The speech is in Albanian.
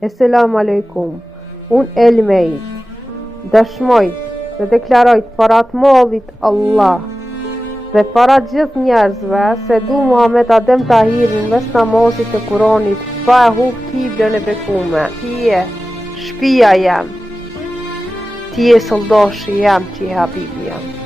Esselamu alaikum. Unë Elmejt dëshmoj dhe deklaroj para të Madhit Allah dhe para gjithë njerëzve se du Muhammed Adem Tahirin mes namazit të Kuranit pa e hup kiblën e bekume. Tije shpia jam, tije soldashi jam që i habibi jam.